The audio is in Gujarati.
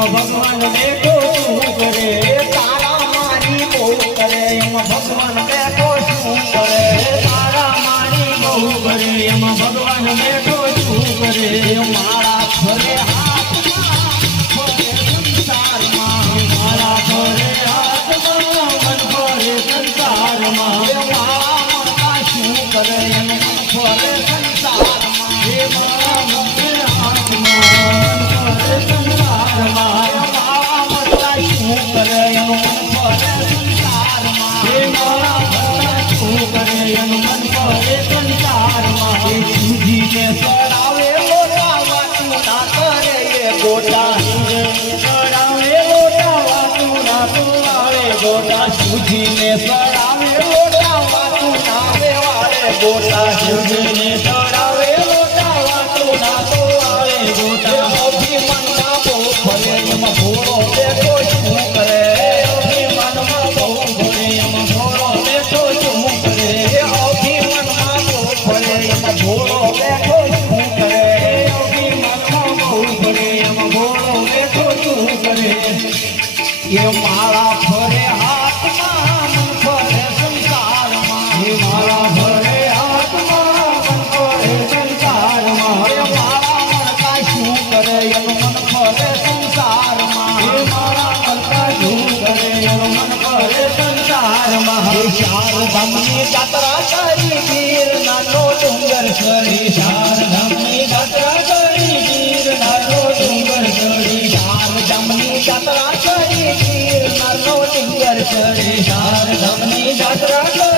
ભગવાન બેઠો શું કરે, તારા મારી બહુ કરે, એમાં ભગવાન બેઠો શું કરે? તારા મારી બહુ કરે, એમાં ભગવાન બેઠો શું કરે? મારા ફરે કરે એમ ફરે સંસારમાં. હે મારા આત્મા ગોટા સૂજીને સડાવે લોટા વાતું ના વેવાળે ગોટા સૂજીને સડાવે લોટા વાતું ના તુલાવે ગોટા કરે? અભિમાનમાં બહુ ફરે એમાં ભોળો શું કરે? અભિમાનમાં બહુ ફરે એમાં ભોળો કરે? અભિમાનમાં બહુ ફરે એમાં ભોળો શું કરે? એ માળા ફરે હાથમાં એનું મન ફરે સંસારમાં માળા મળતા શું કરે એનું મન ફરે સંસારમાં ચાર ધામની જાત્રા કરી વીર નાનો ડુંગર કરી ચાર ધામની જાત્રા કરી વીર નાનો ડુંગર કરી ચાર ધામની જાત્રા કરી વીર નાનો ડુંગર કરી ચાર ધામની જાત્રા